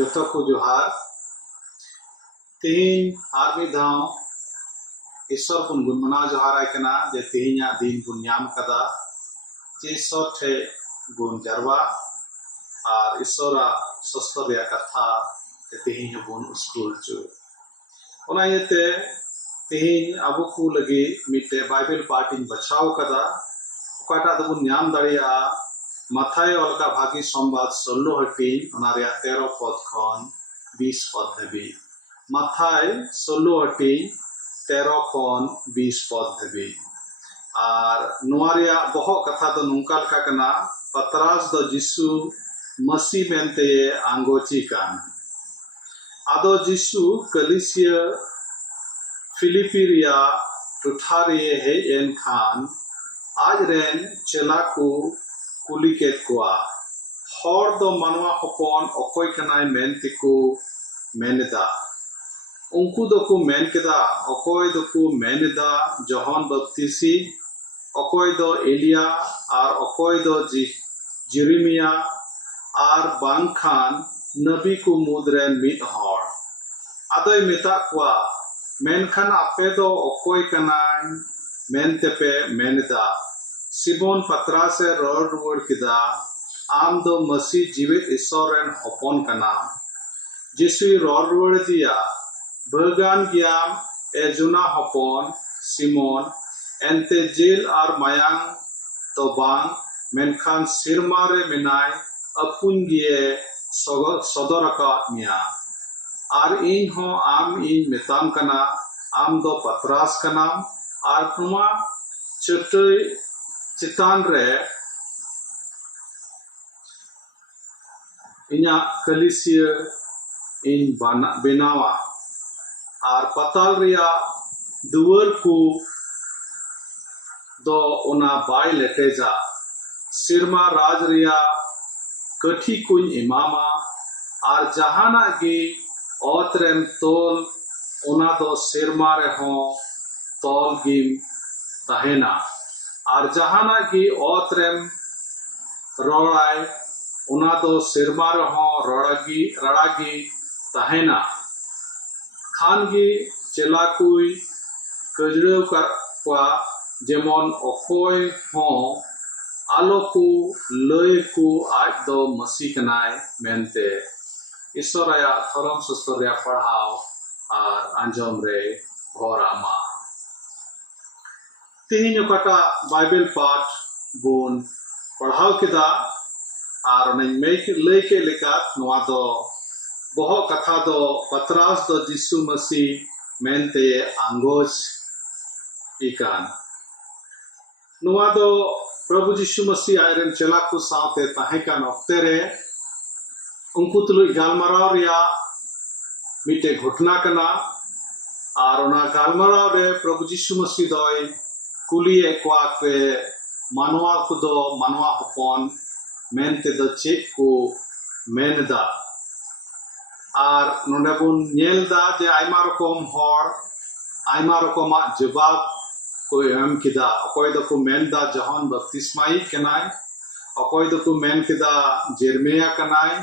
जोतो को जोहार तीन आर मिधाव ईश्वर बन गुणमना जोहाराय कना जे तीन दिन बुन नाम कदा जे ईश्वर ठे बुन जरवा और ईश्वरा सस्तर या कथा तीन बुन स्कूल चु ओना येते तीन अबो को लगी मिटे बाइबल पार्ट इन बचाव कदा ओकाटा दबुन नाम दाड़िया माथाय अलका भागी संवाद 16 हटी ओना रे 13 पद खन 20 पद हबी माथाय 16 हटी 13 खन 20 पद हबी और नोआ रे बहो कथा दो नुंका लका कना पतरास दो जिसु मसी मेनते आंगोची कान आदो जिसु कलिसिया फिलिपिरिया टुठारिये है एन खान आज रेन चला को कुली के कुआ हर दो मनवा हपन अकोय कनाय मेनते को मेनदा उनको दो को मेन केदा अकोय दो को मेनदा जॉन बपतिसी अकोय दो एलिया और अकोय दो जेरेमिया और बांखान नबी को मुद्रे मित हर आदोय मेता कुआ मेनखान आपे दो अकोय कनाय मेनते पे मेनदा सिमोन पतरास से रोड रुवड़ किदा आम दो मसीह जीवित ईश्वरन हपन कना जिसु रोड रुवड़ दिया भगवान ज्ञान एजुना हपन सिमोन एंते जेल और मायांग तो बांग मेनखान सिरमारे मिनाय अपुन गिए सदरका मिया और इन हो आम इन मेताम कना आम दो पतरास कना और तुमा चटई चितान रे इना कलिसिया इन बेनावा और पताल रिया दुवर को दो ओना बाय लेटेजा सिरमा राज रिया कठी कुन इमामा और जहाना गे औतरेम तोल ओना दो सिरमा रे हो तोल गिम तहेना और जहाना की औतरेम रोड़ाय उना दो सिरमा रहो रड़ागी तहेना खान की चेला कुई कजड़ो का जेमन अकोय हो आलो को लय को आज दो मसी कनाय मेनते ईश्वरया धर्म शास्त्र पढ़ाव और आंजम रे भोरामा तीन ओकाटा बाइबल पाठ बुन पढ़ाव किदा और लय के लेका नोआ दो बहो कथा दो पतरास दो जिसु मसीह मेनते आंगोज इकान नोआ दो प्रभु जिसु मसीह आयरन चला को साथे ताहे कान ऑक्ते रे उनको तुलुई गालमाराव रिया मिटे घटना कना और ओना गालमाराव रे प्रभु जिसु मसीह दोय कुली एकवा के मानवा को दो मानवा हपन मेनते दो चेक को मेनदा और नोंडे बुन नेलदा जे आयमा रकम हर आयमा रकम जवाब को एम किदा अकोय दो को मेनदा जहान बपतिस्माई कनाय अकोय दो को मेन किदा जेरमिया कनाय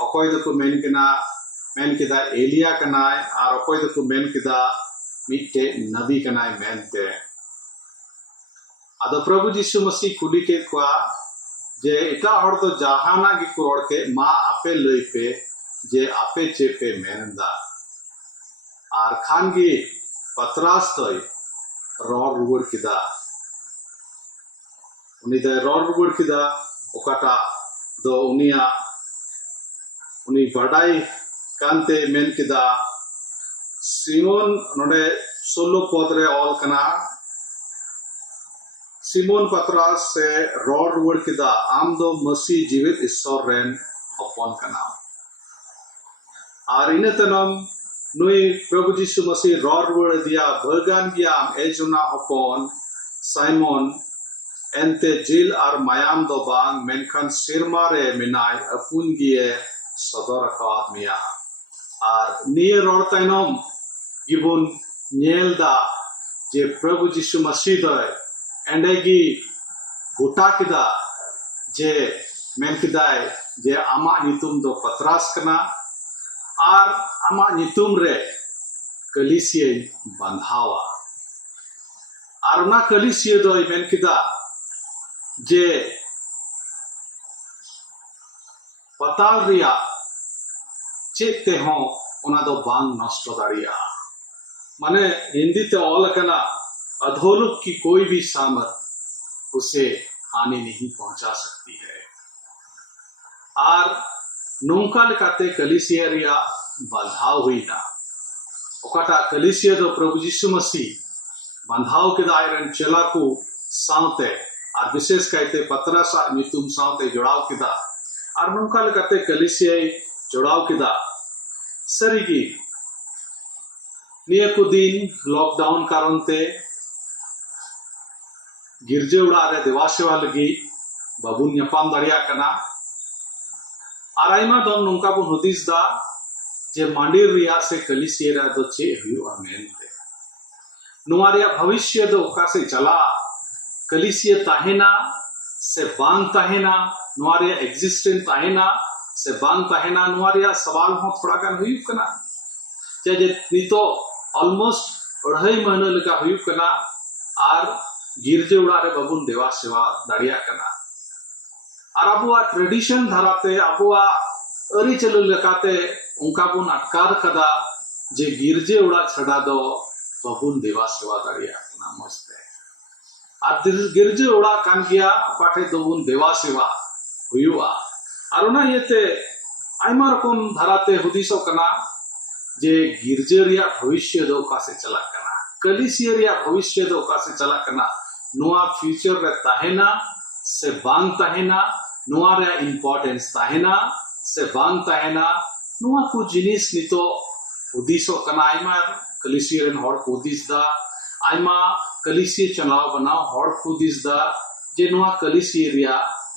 अकोय दो को मेन किदा एलिया कनाय और अकोय दो को मेन किदा मिटे नबी कनाय मेनते आदो प्रभु जिसु मसीह कुली के कुआ जे इटा हर तो जहाना की कुरोड़ के माँ आपे लई पे जे आपे चेपे मेनदा आर खान की पतरास तोय रोड रुवड़ किदा उनी दे रोड रुवड़ किदा ओकाटा दो उनी बड़ाई कांते मेन किदा सिमोन नोडे 16 पद रे ऑल कना सिमोन पतरास से रोड रुवड़ किदा आम दो मसीह जीवित ईश्वर रेन हपन कना और इन तनम नुई प्रभु जिसु मसीह रोड रुवड़ दिया भगवान गियाम एजुना हपन साइमन एंते जिल और मायाम दो बांग मेनखान सिरमा रे मिनाय अपुन गिए सदर का मिया और निये रोड तैनम गिबुन नेलदा जे प्रभु जिसु मसीह दोय एंडेगी गोटा किदा जे मेन किदाय जे आमा नितुम दो पतरास कना आर आमा नितुम रे कलिसिया बंधावा आर ना कलिसिया दो मेन किदा जे पताल रिया चेक ते हों उना दो बांग नष्ट दाड़िया माने हिंदी ते ऑल कना अधोलोक की कोई भी सामर्थ उसे हानि नहीं पहुंचा सकती है आर नौका लेकाते कलिसिया रिया बांधाव हुई ना ओकाटा कलिसिया दो प्रभु यीशु मसीह बांधाव के दायरन चला को साउते और विशेष कहते पतरसा नितुम साउते जोड़ाव किदा और नौका लेकाते कलिसिया जोड़ाव किदा सरीगी निया को दिन लॉकडाउन कारण ते गिरजे उड़ा रे देवासेवा लगी बाबुन ᱧᱟᱯᱟᱢ दाड़िया कना और आइमा दम नौका बन हुदिस दा जे मांडीर रिया से कलिसिया रा दो चे हुआ मेनते नुआ रिया भविष्य दो ओका से चला कलिसिया ताहेना से बांग ताहेना नुआ रिया एग्जिस्टेंस ताहेना से बांग ताहेना नुआ रिया सवाल हो थोड़ा गान हुई कना जे नितो ऑलमोस्ट 2.5 महीना लगा हुई कना और गिरजे उड़ा रे बाबुन देवा सेवा दाड़िया कना और अबुआ ट्रेडिशन धाराते अबुआ अरी चलु लेकाते उनका बुन अटकार कदा जे गिरजे उड़ा छड़ा दो बाबुन देवा सेवा दाड़िया कना मस्ते और गिरजे उड़ा कान गया पाठे दोबुन देवा सेवा हुआ और ना येते आइमा रकम धाराते हुदिसो कना जे गिरजे रिया भविष्य दो का से चला कना कलिसिया रिया भविष्य दो का से चला कना नुआ फ्यूचर रे ताहेना से बांग ताहेना नुआ रे इंपॉर्टेंस ताहेना से बांग ताहेना नुआ को जिनिस नितो हुदिसो कना आइमा कलिसिया रेन हर को हुदिस दा आइमा कलिसिया चलाव बनाओ हर को हुदिस दा जे नुआ कलिसिया रिया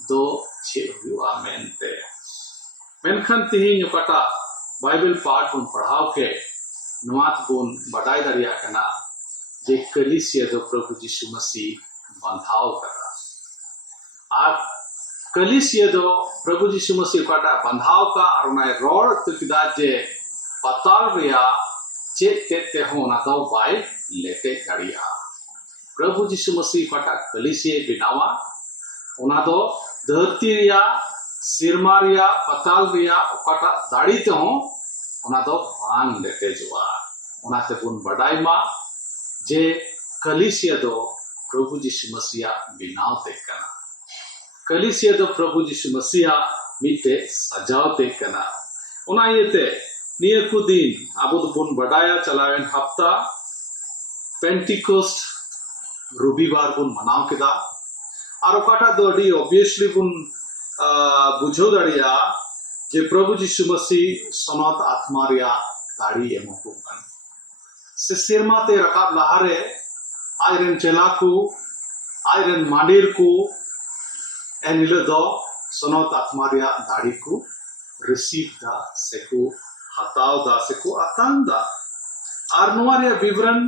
दो छे हुआ मेनते मेनखान तिहिं पटा बाइबल पाठ बन पढ़ाव के नुआत बन बडाई दाड़िया कना जे कलिसिया दो प्रभु यीशु मसीह बंधाव करा और कलिसिया दो प्रभु यीशु मसीह काटा बंधाव का और ना रोड तकिदा जे पताल रिया चेक ते हो ना दो बाय लेते दाड़िया प्रभु यीशु मसीह काटा कलिसिया बिनावा ओना दो धरती रिया सिरमा रिया पताल रिया ओकाटा दाड़ी ते हो ओना दो बांग लेते जुआ ओना ते बुन बडाई मा जे कलिसिया दो प्रभु यीशु मसीह बिनावते कना कलिसिया दो प्रभु यीशु मसीह मिते सजावते कना ओना येते निया को दिन आबो दो बुन बडाया चलावेन हफ्ता पेंटिकोस्ट रविवार बुन मनाव केदा और ओकाटा दो डी ऑब्वियसली बुन बुझो दाड़िया जे प्रभु यीशु मसीह सनत आत्मा रिया दाड़ी एमको कन से सिरमा ते रकाब लहारे आयरन चेला को आयरन मांडीर को एनिल दो सनत आत्मा रिया दाड़ी को रिसीव दा सेको हताव दा सेको आतान दा और नुआ रिया विवरण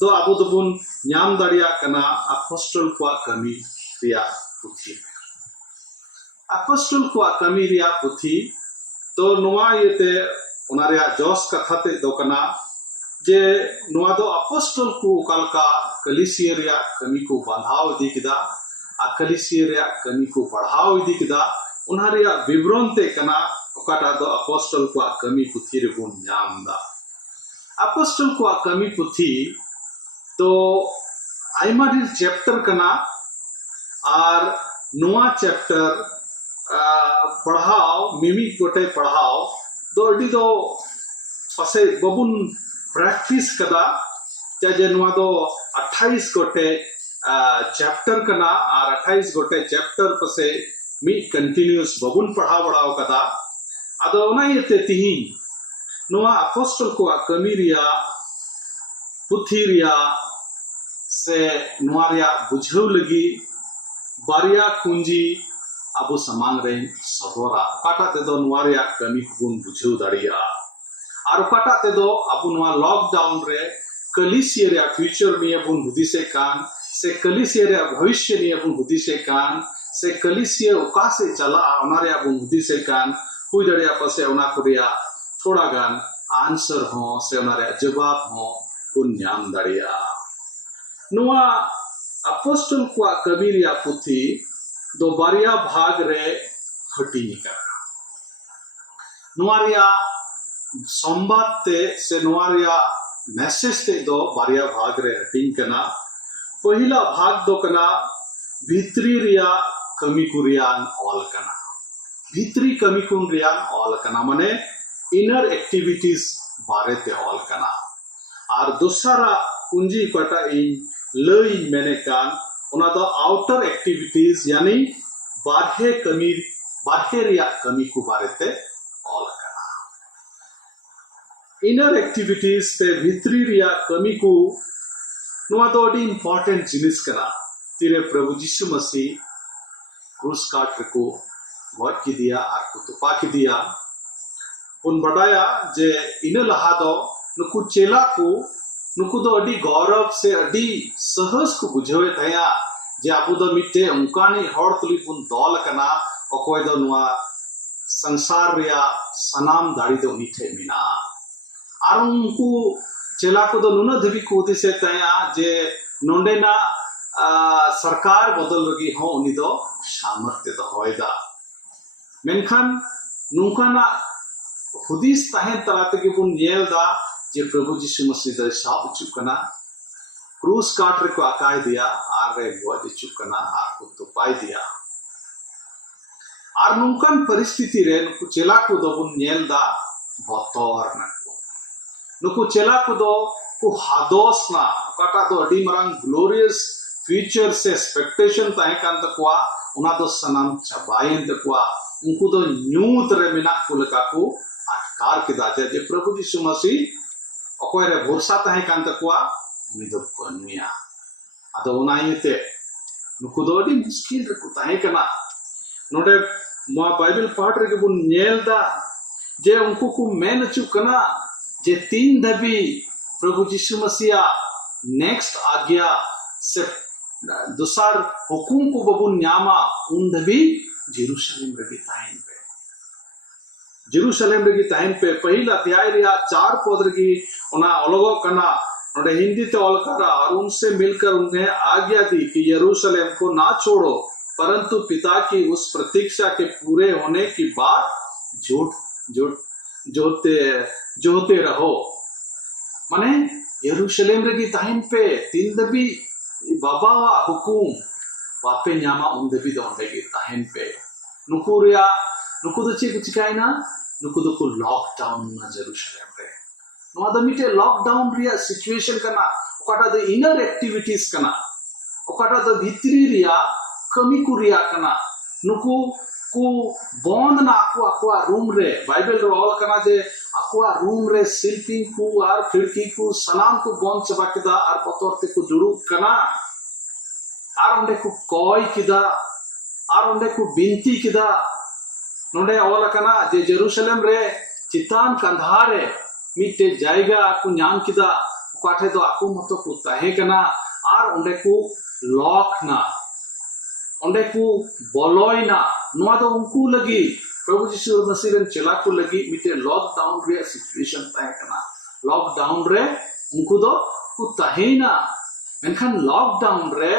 दो आबो दबुन ᱧᱟᱢ दाड़िया कना अपोस्टल को कमी रिया पुथी अपोस्टल को कमी रिया पुथी तो नुआ येते उना रिया जोस कथा ते दो कना जे नुआ दो अपोस्टल को कालका कलिसिया रिया कमी को बांधाव इदी किदा आ कलिसिया रिया कमी को बढ़ाव इदी किदा उना रिया विवरण ते कना ओकाटा दो अपोस्टल को कमी पुथी रे बुन ᱧᱟᱢ दा अपोस्टल को कमी पुथी तो आइमा डी चैप्टर कना और नुआ चैप्टर पढ़ाओ मिमी गोटे पढ़ाओ दो अडी दो पसे बबुन प्रैक्टिस कदा जे नुआ दो 28 गोटे चैप्टर कना और 28 गोटे चैप्टर पसे मी कंटिन्यूस बबुन पढ़ा बड़ाओ कदा अदो ओना येते तिहि नुआ अपोस्टल को कमी रिया पुथी रिया से नुआ रिया बुझाव लगी बारिया कुंजी अब समांग रे सदोरा काटा ते दो नुआ रिया कमी कुन बुझाव दाड़िया और काटा ते दो अब नुआ लॉकडाउन रे कलिसिया रे फ्यूचर में बुन हुदिसे कान से कलिसिया रे भविष्य में बुन हुदिसे कान से कलिसिया ओका से चला ओना रे बुन हुदिसे कान हुई दाड़िया पसे ओना को रिया थोड़ा गान आंसर हो से उनारे जवाब हो पुन ᱧᱟᱢ दाड़िया नुआ अपोस्टल को कबीरिया पुथी दो बारिया भाग रे हटिनी करा नुआ रिया संवाद ते से नुआ रिया मैसेज ते दो बारिया भाग रे हटिन कना पहिला भाग दो कना भित्री रिया कमी कुरियान ऑल कना भित्री कमी कुन रियान ऑल कना माने इनर एक्टिविटीज बारे ते ऑल कना और दूसरा कुंजी पटा इन लई मैंने कान उना दो आउटर एक्टिविटीज यानी बाह्य कमी बाह्य रिया कमी को बारे ते ऑल कना इनर एक्टिविटीज ते भित्री रिया कमी को नुआ दो अडी इंपॉर्टेंट जिनिस कना तीरे प्रभु यीशु मसीह क्रूस काट को वर्क की दिया और को तुपा की दिया उन बढ़ाया जे इन लहा दो नुकु चेला को नुकु दो अडी गौरव से अडी सहज को बुझावे तया जे आपु दो मिटे उनकानी हर तुली पुन दौल कना अकोय दो नुआ संसार रिया सनाम दाड़ी दो मिठे मिना और उनको चेला को दो नुना धबी को से तया जे नोंडेना सरकार बदल लगी हो उनी दो सामर्थ्य दो होयदा मेनखान नुकाना हुदिस ताहें तलाते के बुन येल दा जे प्रभु यीशु मसीह दे साब चुकना क्रूस काट रे को आकाय दिया आर रे गोद चुकना आर को तो पाई दिया आर नुकन परिस्थिति रे नुकु चेला को दो बुन येल दा बतौर नको नुकु चेला को दो को हादोस ना काटा दो अडी मरंग ग्लोरियस फ्यूचर से एक्सपेक्टेशन ताहे कान तकवा उना दो सनम चबायन तकवा उनको दो न्यूत रे मिना कुलका को अटकार के दाते जे प्रभु यीशु मसीह अकोय रे भरोसा ताहे कान तकवा उनी दो कनिया अदो उनायते नुकु दो अडी मुश्किल रे को ताहे कना नोडे मा बाइबल पाठ रे के बुन नेल दा जे उनको को मेन चुकना जे 3 धबी प्रभु यीशु मसीह नेक्स्ट आज्ञा से दूसर हुकुम को बबुन न्यामा उन धबी जेरूशलेम रे ताइन पे जेरूशलेम रे ताइन पे पहला अध्याय रिया 4 पद रे उना अलगो कना नोडे हिंदी ते ऑल करा और उनसे मिलकर उन्हें आज्ञा दी कि यरूशलेम को ना छोड़ो परंतु पिता की उस प्रतीक्षा के पूरे होने की बात जोते रहो माने यरूशलेम रे ताइन पे 3 दबी बाबा हुकुम बापे न्यामा उन दबी दो अंडे ताइन पे नुकु दो ची कुछ कायना नुकु दो को लॉकडाउन ना जेरूशलेम रे नोआ द मिटे लॉकडाउन रिया सिचुएशन कना ओकाटा द इनर एक्टिविटीज कना ओकाटा द भित्री रिया कमी को रिया कना नुकु को बंद ना आकुआ रूम रे बाइबल रे ऑल कना जे आकुआ रूम रे सिल्पिंग को और खिड़की को सलाम को बंद चबा केदा और पतोरते को जुड़ू कना और उंडे को कॉय किदा और उंडे को बिनती किदा नोडे ऑल कना जे जेरूशलेम रे चितान कंधा रे मिटे जायगा को न्याम किदा काठे दो आकु मतो को ताहे कना और उंडे को लॉक ना उंडे को बोलोय ना नोआ दो उनको लगी प्रभु यीशु मसीह रे चला को लगी मिटे लॉकडाउन रे सिचुएशन ताहे कना लॉकडाउन रे उनको दो को ताहे ना मेनखान लॉकडाउन रे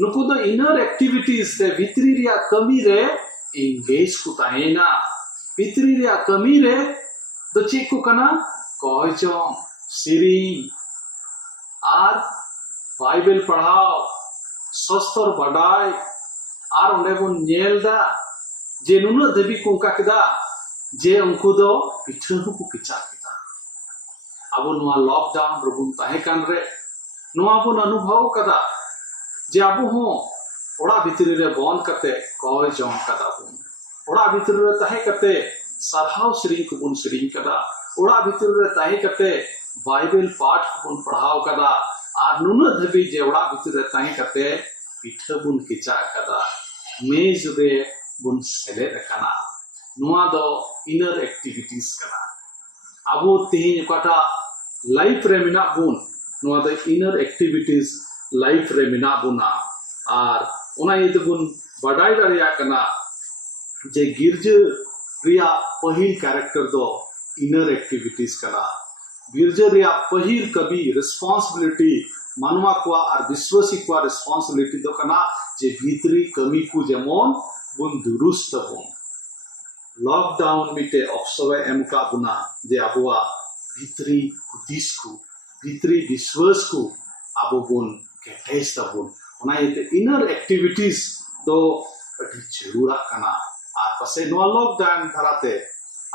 नुकु दो इनर एक्टिविटीज रे भित्री रिया कमी रे एंगेज को ताहे ना भित्री रिया कमी रे दो चेक को कना कह जो सिरी और बाइबल पढ़ाओ सस्तर बढ़ाए और उन्हें वो नेल दा जे नुना दबी को का किदा जे उनको दो पिछड़ को किचा किदा अब नुआ लॉकडाउन रबुन ताहे कान रे नुआ बुन अनुभव कदा जे अब हो ओड़ा भितरी रे बंद कते कह जो कदा बुन ओड़ा भितरी रे ताहे कते सरहाव श्री को बुन श्री कदा ओड़ा भितर रे ताहे कते बाइबल पाठ बुन पढ़ाओ कदा और नुना धबी जे ओड़ा भितर रे ताहे कते पिठा बुन किचा कदा मेज रे बुन सेले रखना नुआ दो इनर एक्टिविटीज कना अबो तेही कटा लाइफ रे मिना बुन नुआ दो इनर एक्टिविटीज लाइफ रे मिना बुना और उना ये बुन बडाई दारिया कना जे गिरज रिया पहिल कैरेक्टर दो इनर एक्टिविटीज कना गिरजा रे पहिल कभी रिस्पांसिबिलिटी मानवा को और विश्वासी को रिस्पांसिबिलिटी दो कना जे भीतरी कमी को जेमन बुन दुरुस्त बुन लॉकडाउन मिटे अवसर एम का बुना जे अबुआ भीतरी हुदिस को भीतरी विश्वास को अबु बुन केटेस तबुन ओना ये इनर एक्टिविटीज दो अति जरूरा कना और पसे नो लॉकडाउन धराते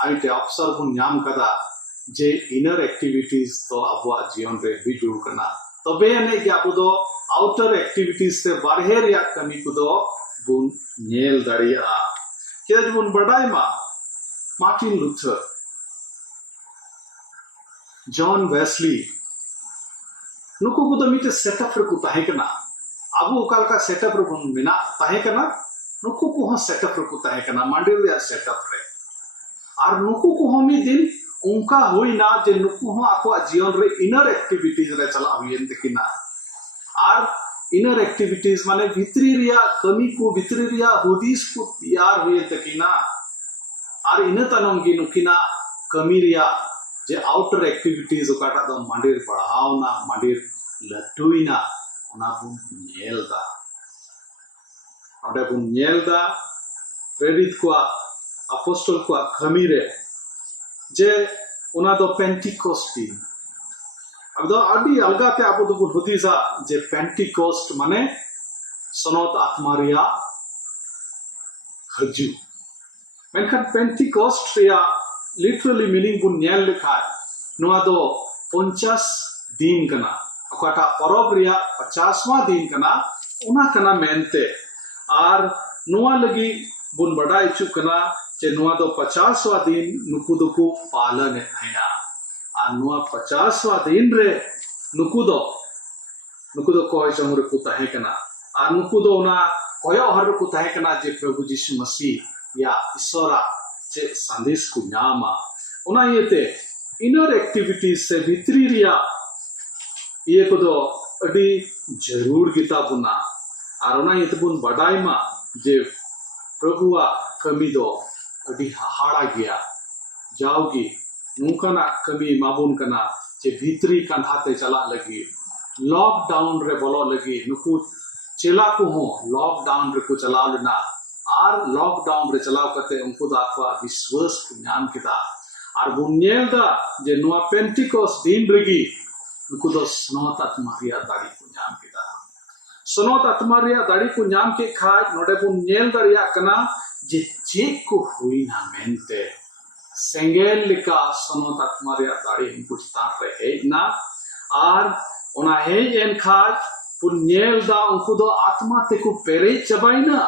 आइटे अवसर बुन नाम कदा जे इनर एक्टिविटीज तो अबुआ जीवन रे बिजुड़ कना तबे अने कि अबु दो आउटर एक्टिविटीज से बाहर रिया कमी को दो बुन नेल दाड़िया क्या बुन बड़ाई मा मार्टिन लूथर जॉन वेस्ली नुकु को तो मिटे सेटअप रे को ताहे कना अबु काल का सेटअप रे बुन मिना ताहे कना नुकु को हो सेटअप रे को ताहे कना मांडे रिया सेटअप रे और नुकु को हम दिन उनका हुई ना जे नुकु हो आपको जीवन रे इनर एक्टिविटीज रे चला हुई देखिना और इनर एक्टिविटीज माने भीतरी रिया कमी को भीतरी रिया हुदिस को तैयार हुई देखिना और इन तनम की नुकिना कमी रिया जे आउटर एक्टिविटीज ओकाटा दो मंदिर बढ़ावना मंदिर लटुइना ओना बुन नेलदा ओडे बुन नेलदा प्रेरित को अपोस्टल को कमी रे जे उना दो पेंटिकोस्ट दिन अब दो आदि अलगा ते आपो दो हुदिसा जे पेंटिकोस्ट माने सनोत आत्मारिया हजू मेनखान पेंटिकोस्ट रिया लिटरली मीनिंग बुन नेल लिखा नुआ दो 50 दिन कना अकाटा परब रिया 50वां दिन कना उना कना मेनते और नुआ लगी बुन बड़ा इचु कना जे नुआ दो 50वां दिन नुकु दो को पालन हैना आ नुआ 50वां दिन रे नुकु दो कोय चंग रे को ताहे कना आ नुकु दो ना कोयो हर को ताहे कना जे प्रभु यीशु मसीह या ईश्वरा जे संदेश को नामा उना येते इनर एक्टिविटीज से भीतरी रिया ये को दो अडी जरूर गीता बुना और उना येते बुन बडाई मा जे प्रभुआ कमी दो अडी हाड़ा गया जाओगी नुकना कमी माबुन कना जे भीतरी कंधाते चला लगी लॉकडाउन रे बोलो लगी नुकु चेला को हो लॉकडाउन रे को चला लेना और लॉकडाउन रे चलाव करते उनको दाखवा विश्वास को नाम किदा और बुनियल दा जे नुआ पेंटिकोस दिन रगी उनको दो स्नोत आत्मारिया दाड़ी को नाम किदा स्नोत आत्मारिया दाड़ी को नाम के खाज नोडे बुनियल दारिया कना जे चेक को हुई ना मेनते सेंगेल लिका स्नोत आत्मारिया दाड़ी उनको स्टार्ट रहे ना और ओना है एन खाज बुनियल दा उनको दो आत्मा ते को पेरे चबाई ना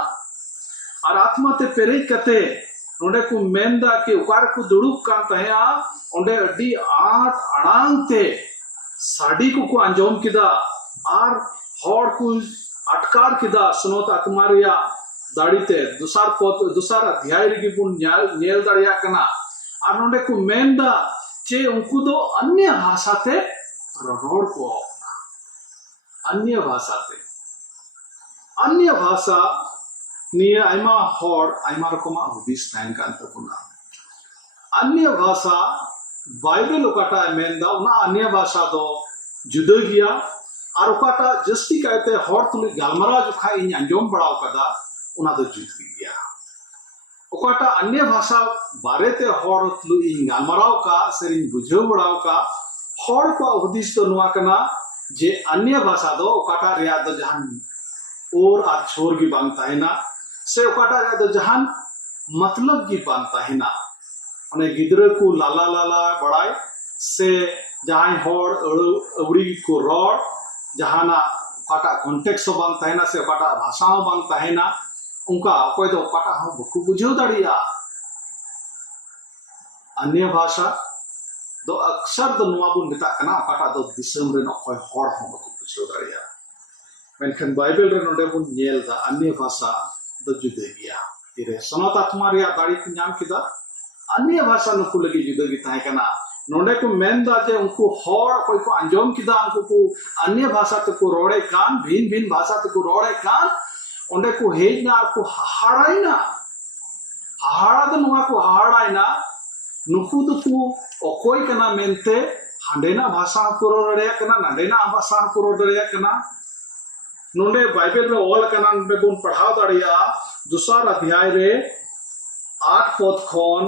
और आत्मा ते पेरे कते नोडे को मेंदा के उकार को दुड़ुक का तहया ओंडे अड्डी आठ अड़ांग ते साड़ी को अंजोम किदा और हॉर को अटकार किदा सुनोत आत्मारिया दाड़ी ते दुसार अध्याय रे पुन नेल दाड़िया कना और नोडे को मेंदा चे उनको दो अन्य भाषा ते रोड को अन्य भाषा निये आइमा हॉर आइमा रकमा हुदिस नाइन का अंतपुना अन्य भाषा बाइबल ओकाटा मेंदा उना अन्य भाषा दो जुदा गिया और ओकाटा जस्ती कहते हॉर तुली गालमरा जो खा इन अंजोम बड़ाव कदा उना दो जुद गिया ओकाटा अन्य भाषा बारे ते हॉर तुली इन गालमराव का सेरिन बुझो बड़ाव का हॉर को हुदिस तो नुआ कना जे अन्य भाषा दो ओकाटा रिया दो जहान और आ छोर की बांगता है ना से ओकाटा रे दो जहान मतलब की बांगता है ना अने गिदरे को लाला लाला बड़ाई से जहां हॉर अवड़ी को रोड जहाना ओकाटा कॉन्टेक्स्ट बांगता है ना से ओकाटा भाषा बांगता है ना उनका कोई दो ओकाटा हो बकु बुझो दाड़िया अन्य भाषा दो अक्षर दो नुआबुन मिता कना ओकाटा दो दिसम रे नखय हॉर हो बकु बुझो दाड़िया मेनखान बाइबल रे नोडे बुन नेल दा अन्य भाषा दो जुदे गिया इरे सनत आत्मा रे दाड़ी को नाम किदा अन्य भाषा नुकु लगी जुदे गी ताहे कना नोडे को मेन दा जे उनको हॉर कोई को अंजोम किदा उनको को अन्य भाषा ते को रोड़े कान भिन भिन भाषा ते को रोड़े कान ओंडे को हेज ना को हाड़ाई ना हाड़ा दो नुआ को हाड़ाई ना नुकु दुकु अकोय कना मेनते हांडेना भाषा को रोड दड़िया कना नाडेना भाषा को रोड दड़िया कना नोंडे बाइबल रे ऑल कना नोंडे बुन पढ़ाव दड़िया दूसरा अध्याय रे 8 पद खन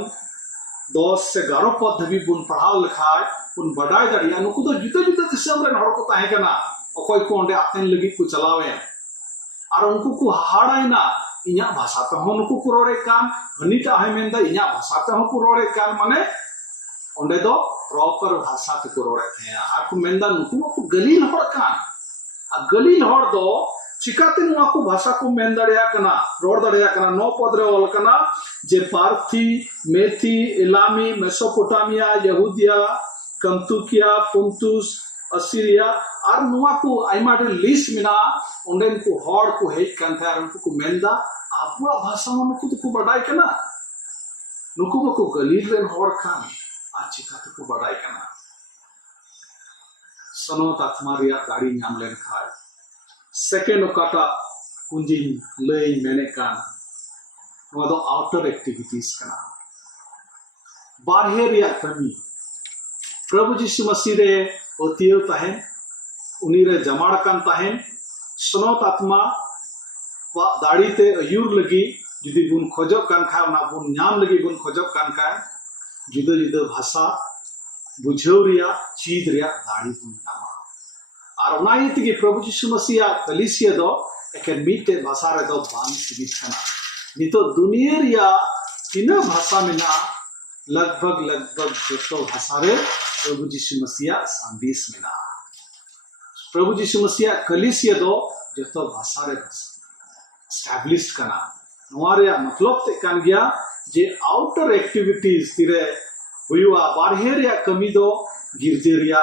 10 से 11 पद धबी बुन पढ़ाव लिखाय बुन बडाय दड़िया नुकु दो जुदा जुदा दिसम रे हर को ताहे कना अकोय को ओंडे आतेन लगी को चलावे और उनको को हाड़ाइना इन्या भाषा ते हो नुकु को रोड़े कान हनीटा है मेंदा इन्या भाषा ते हो को रोड़े कान माने ओंडे दो प्रॉपर भाषा ते को रोड़े थे आर को मेंदा नुकु को गलील हड़ कान आ गलील हड़ दो चिकाते नुआ को भाषा को मेन दड़िया कना रोड़ दड़िया कना 9 पद रे ऑल कना जे पार्थी मेथी इलामी मेसोपोटामिया यहूदिया कंतुकिया पुंतुस असीरिया और नुआ को आइमा रे लिस्ट मिना ओंडेन को हड़ को हेज कान था उनको को मेंदा आपुआ भाषा नुकु को बडाय कना नुकु को गलील रेन हड़ कान आ चिकाते को बडाय कना सनोत आत्मारिया दाड़ी नाम लेन खाय सेकेंड ओकाटा कुंजी लय मेने कान नुआ दो आउटर एक्टिविटीज कना बारहे रिया कमी प्रभु यीशु मसीह रे ओतियो ताहेन उनी रे जमाड़ कान ताहेन सनोत आत्मा वा दाड़ी ते अयुर लगी जुदी बुन खोजो कान खा ना बुन नाम लगी बुन खोजो कान का जुदा जुदा भाषा बुझाव रिया चीज रिया दाड़ी बुन नामा और ओना इतगी प्रभु यीशु मसीह कलीसिया दो एकेन मीटे भाषा रे दो बांग सिबित कना नितो दुनिया रिया तीना भाषा में ना लगभग जो भाषा रे प्रभु यीशु मसीह संदेश में ना प्रभु यीशु मसीह कलीसिया दो जो भाषा रे एस्टैब्लिश कना नोरे मतलब ते कान गया जे आउटर एक्टिविटीज तिरे हुआ बारहे रिया कमी दो गिरजेरिया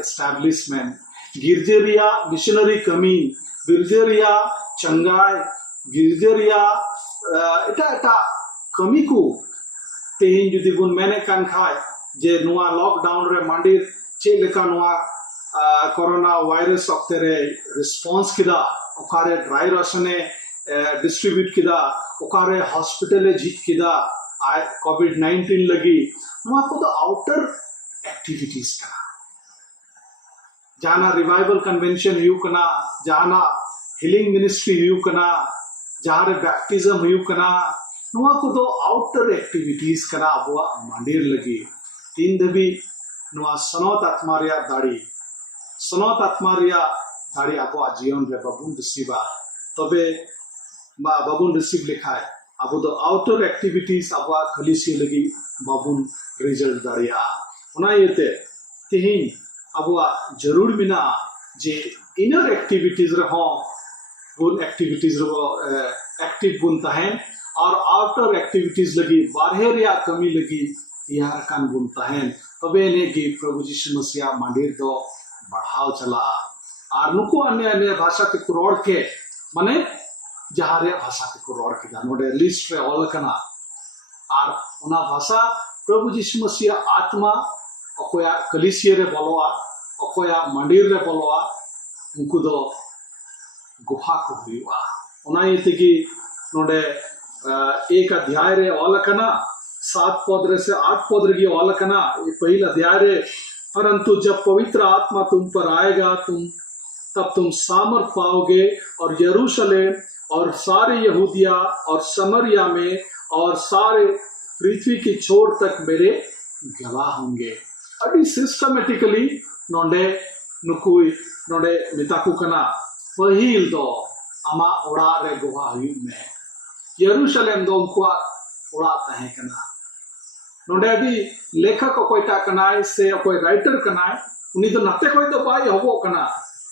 एस्टैब्लिशमेंट गिरजेरिया मिशनरी कमी गिरजेरिया चंगाई गिरजेरिया एटा कमी को तेहिन जुदी बुन मेने कान खाय जे नुआ लॉकडाउन रे मंदिर चे लेका नुआ कोरोना वायरस ऑक्ते रे रिस्पांस किदा ओकारे ड्राई राशने डिस्ट्रीब्यूट किदा ओकारे हॉस्पिटल जीत किदा आई कोविड-19 लगी नुआ को तो आउटर एक्टिविटीज का जाना रिवाइवल कन्वेंशन हुई कना जाना हीलिंग मिनिस्ट्री हुई कना जहाँ रे बैप्टिज्म हुई कना नुआ को तो आउटर एक्टिविटीज कना अबुआ मंदिर लगी तीन दबी नुआ सनोत आत्मारिया दाड़ी अबुआ जीवन रे बाबुन रिसीवा तबे बाबुन रिसीव लिखाए अब तो आउटर एक्टिविटीज अबुआ कलीसिया लगी बाबुन रिजल्ट दाड़िया ओना येते तिहिन अबुआ जरूर मिना जे इनर एक्टिविटीज रे हो बुन एक्टिविटीज रे एक्टिव बुन ताहेन और आउटर एक्टिविटीज लगी बारहे रिया कमी लगी यार कान बुन ताहेन तबे ने कि प्रभु यीशु मसीह मंदिर दो बढ़ाव चला और नुको अन्य अन्य भाषा ते को रोड के माने जहाँ रे भाषा ते को रोड के नोडे लिस्ट रे ऑल कना और ओना भाषा प्रभु यीशु मसीह आत्मा अकोया कलीसिया रे बोलोआ अकोया मंदिर रे बोलोआ उनको दो गुफा को हुआ ओना ये कि नोडे एक अध्याय रे ऑल कना 7 पद रे से 8 पद रे ऑल कना ये पहला अध्याय रे परंतु जब पवित्र आत्मा तुम पर आएगा तब तुम सामर्थ पाओगे और यरूशलेम और सारे यहूदिया और समरिया में और सारे पृथ्वी की छोर तक मेरे गवाह होंगे अभी सिस्टमेटिकली नोंडे नुकुई नोंडे मिताकु कना पहिल दो अमा ओड़ा रे गवाह में यरूशलेम दो उनको ओड़ा तहे कना नोंडे अभी लेखक कोईटा कनाय से कोई राइटर कनाय उनी तो नते कोई तो बाई हबो कना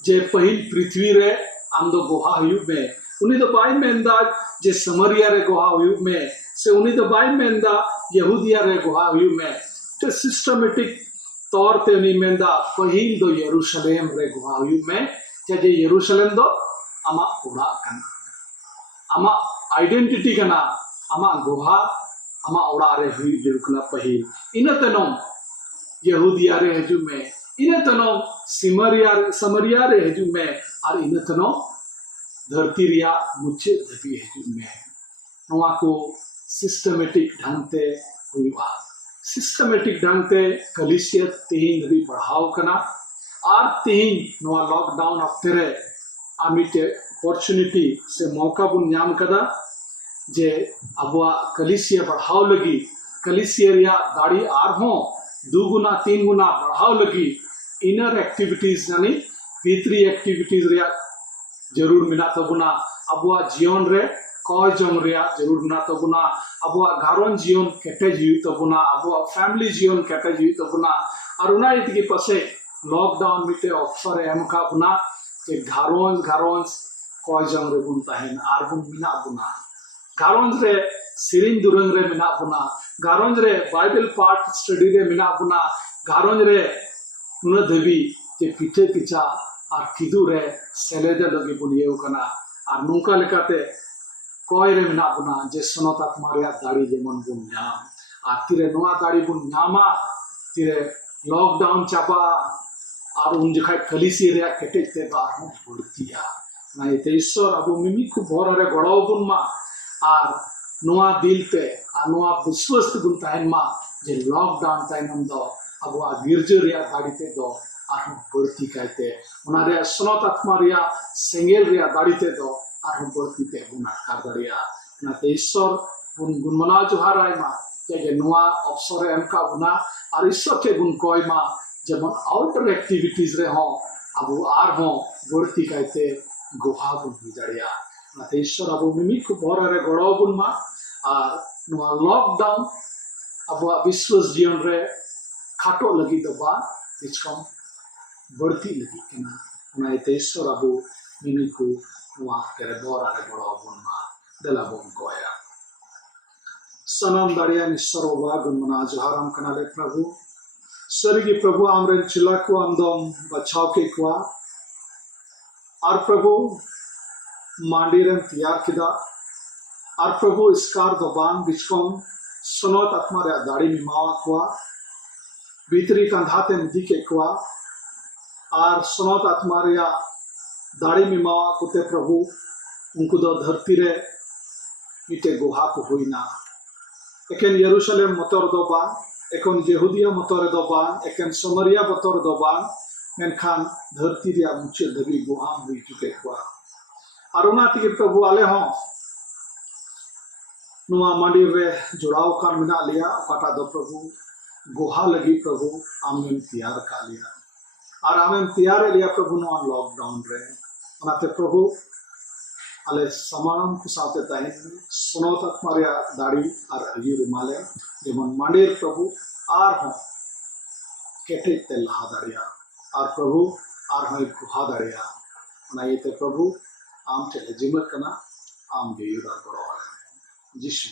जे पहिल पृथ्वी रे आम दो गवाह में उनी तो बाई मेंदा जे समरिया रे गवाह में से उनी तो बाई मेंदा यहूदिया रे गवाह में तो सिस्टमेटिक तौर ते उनी मेंदा पहिल दो यरूशलेम रे गवाह में जे यरूशलेम दो अमा उड़ा कना अमा आइडेंटिटी कना अमा गुहा अमा उड़ा रे हुई जुकना पहिल इन तनों यहूदिया रे हजू में इन तनों समरिया रे हजू में और इन तनों धरती रिया मुझे धबी हजू में नोआ को सिस्टमेटिक ढंग ते हुआ सिस्टमेटिक ढंग ते कलिसिया तेहिन धबी बढ़ाव कना और तेहिन नवा लॉकडाउन ऑक्टे रे आमिटे अपॉर्चुनिटी से मौका बुन नाम कदा जे अबुआ कलिसिया बढ़ाव लगी कलिसिया रिया दाड़ी आरहों 2 गुना 3 गुना बढ़ाव लगी इनर एक्टिविटीज यानी भीतरी एक्टिविटीज रिया जरूर मिना तबुना अबुआ जीवन रे कय जंग रिया जरूर मिना तबुना अबुआ घारोन जीवन केटे जीव तबुना अबुआ फैमिली जीवन केटे जीव तबुना और उना इतकी पसे लॉकडाउन मिटे अवसर एम का बुना जे घारोन कय जंग रे बुन ताहेन आर बुन मिना बुना घारोन रे सिरिन दुरंग रे मिना बुना घारोन रे बाइबल पाठ स्टडी रे मिना बुना घारोन रे उन धबी जे पिठे पिछा और किदू रे सेलेदे लगे बुन येउ कना और नुका लेकाते कय रे मिना बुना जे सनत आत्मा रे दाड़ी जेमन बुन नाम और तिरे नोआ दाड़ी बुन नामा तिरे लॉकडाउन चाबा और उन जखा कलिसी रे केटे ते बार हो बढ़तिया ना ये ईश्वर अब मिमी को भोर रे गड़ाव बुन मा और नोआ दिल पे और नोआ विश्वास बुन ताहेन मा जे लॉकडाउन ताइनम दो अब आ गिरजे रे दाड़ी ते दो और बढ़ती कहते उनारे सनत आत्मा रिया सेंगेल रिया दाड़ी ते दो और बढ़ती ते गुना कर दरिया ना ते ईश्वर उन गुणमना जोहार आय मा जे नोआ अवसर एम का गुना और ईश्वर के गुण कोय मा जेमन आउटर एक्टिविटीज रे हो अब आर हो बढ़ती कहते गुहा बुन दरिया ना ते ईश्वर अब मिमी को भोर रे गड़ो गुण मा और नोआ लॉकडाउन अब विश्वास जीवन रे खाटो लगी तो बा बिचकम बढ़ती लगी केना ना ते ईश्वर अब मिमी को नोआ के भोर रे गड़ो गुण मा दला बुन कोया सनम दाड़िया ईश्वर वा गुणमना जोहारम कनाले प्रभु स्वर्गीय प्रभु आमरे चिलाको अंदम बचाव के कुआ और प्रभु मांडीरन तैयार किदा और प्रभु इसकार दबान बिचकम सनत आत्मा रे दाड़ी मिमावा कुआ भीतरी कंधाते नदी के कुआ और सनत आत्मा रे दाड़ी मिमावा कुते प्रभु उनको दो धरती रे मिटे गुहा को हुईना एकेन यरूशलेम मतोर दो बान एकोन यहूदिया मतोर दो बान एकेन समरिया मतोर दो बान मेनखान धरती रे मुचे धबी गुहाम हुई चुके कुआ और उना तिगे प्रभु आले हों नुआ मंदिर रे जुड़ाव कान मिना लिया काटा दो प्रभु गुहा लगी प्रभु आमेन तैयार का लिया और आमेन तैयार लिया प्रभु नुआ लॉकडाउन रे उनाते प्रभु आले समाम कुसाते ताहे सुनोत आत्मारिया दाड़ी और अयुर माले जेमन मंदिर प्रभु आर हो केटे ते लहा दाड़िया और प्रभु आर हो गुहा दाड़िया उना ये ते प्रभु आम टे जिमत कना आम गे युरा गड़ो जिसु